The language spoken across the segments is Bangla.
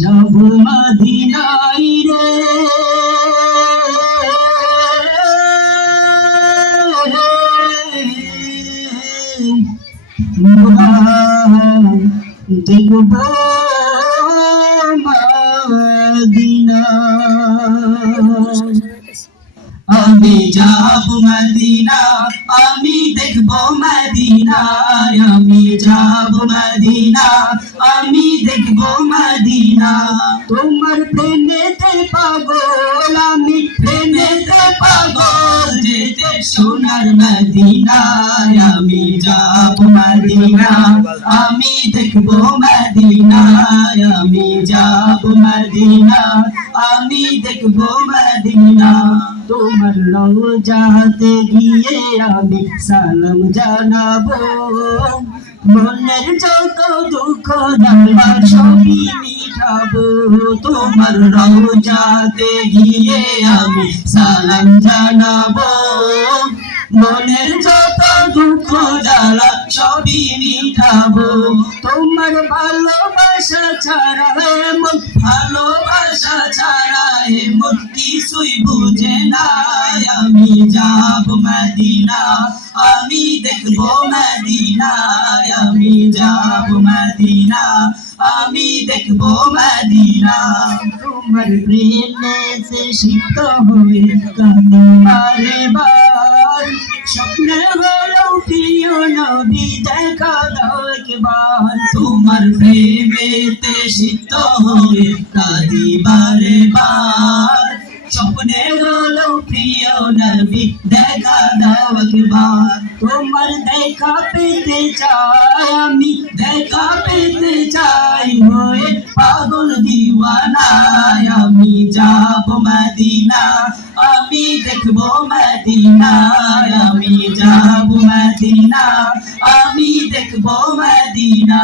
যাব মদিনায় রে দেখব মদিনা। আমি যাব মদিনা, আমি দেখব মদিনা, আমি যাব মদিনা, আমি দেখব মদিনা। তোমার প্রেমেতে পাগল, আমি প্রেমেতে পাগল, যেতে সোনার মদিনায়। আমি যাব মদিনা, আমি দেখব মদিনা, আমি যাব মদিনা, আমি দেখব মদিনা। তোমার রওজাতে গিয়ে আমি সালাম জানাবো, মনের যত দুঃখ জ্বালা সবই মিটাবো। তোমার রওজাতে গিয়ে আমি সালাম জানাবো, মনের যত দুঃখ জ্বালা সবই মিটাবো। তোমার ভালোবাসা ছাড়া এমন, ভালোবাসা ছাড়া এমন কিছুই বুঝে না। আমি যাব মদিনা, আমি দেখব মদিনা, আমি যাব মদিনা, আমি দেখব মদিনা। তোমার প্রেমে সে সিক্ত হয়ে কাঁদি বারে বার, স্বপ্নে হলেও প্রিয় নবী দেখা দাও একবার। তোমার প্রেমেতে সিক্ত হয়ে কাঁদি বারে বার, স্বপ্নে হলেও প্রিয় নবী দেখা দাও একবার। তোমার দেখা পেতে চাই আমি, দেখা পেতে চাই হয়ে পাগল দিওয়ানা। আমি যাব মদিনা, আমি দেখব মদিনা, আমি যাব মদিনা, আমি দেখব মদিনা।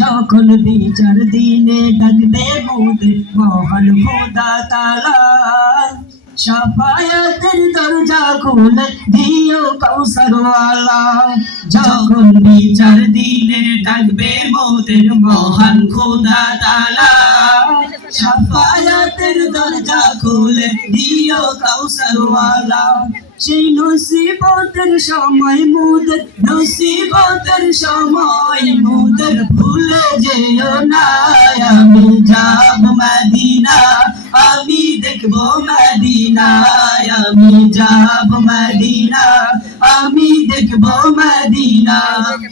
যখন বিচার দিনে ডাকবে মোদের মহান খোদা তাআলা, শাফায়াতের দরজা খুলে দিও কাউসার ওয়ালা। যখন বিচার দিনে ডাকবে মোদের মহান খোদা তাআলা, শাফায়াতের দরজা খুলে দিও কাউসার ওয়ালা। সেই নসিবতের সময় মোদের, নসিবতের সময় মোদের ভুলে যেও না। আমি যাব মদিনা, আমি দেখব মদিনা, আমি যাব মদিনা, আমি দেখব মদিনা।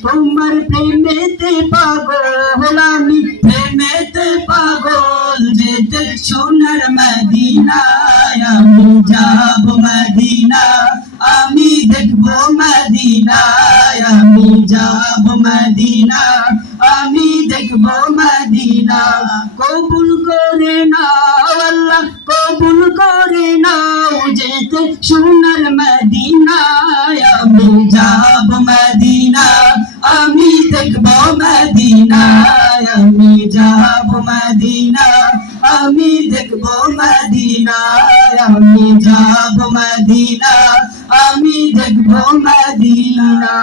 তোমার প্রেমেতে পাগল আমি, প্রেমেতে পাগল, যেতে সোনার মদিনায়। আমি যাব মদিনা, আমি দেখব মদিনা, আমি যাব মদিনা, আমি দেখব মদিনা। কবুল করে নাও আল্লাহ, কবুল করে নাও, যেতে সোনার মদিনায়। আমি যাব মদিনা, আমি দেখব মদিনা, আমি যাব মদিনা, আমি দেখব মদিনা, আমি যাব মদিনা, আমি দেখব মদিনা।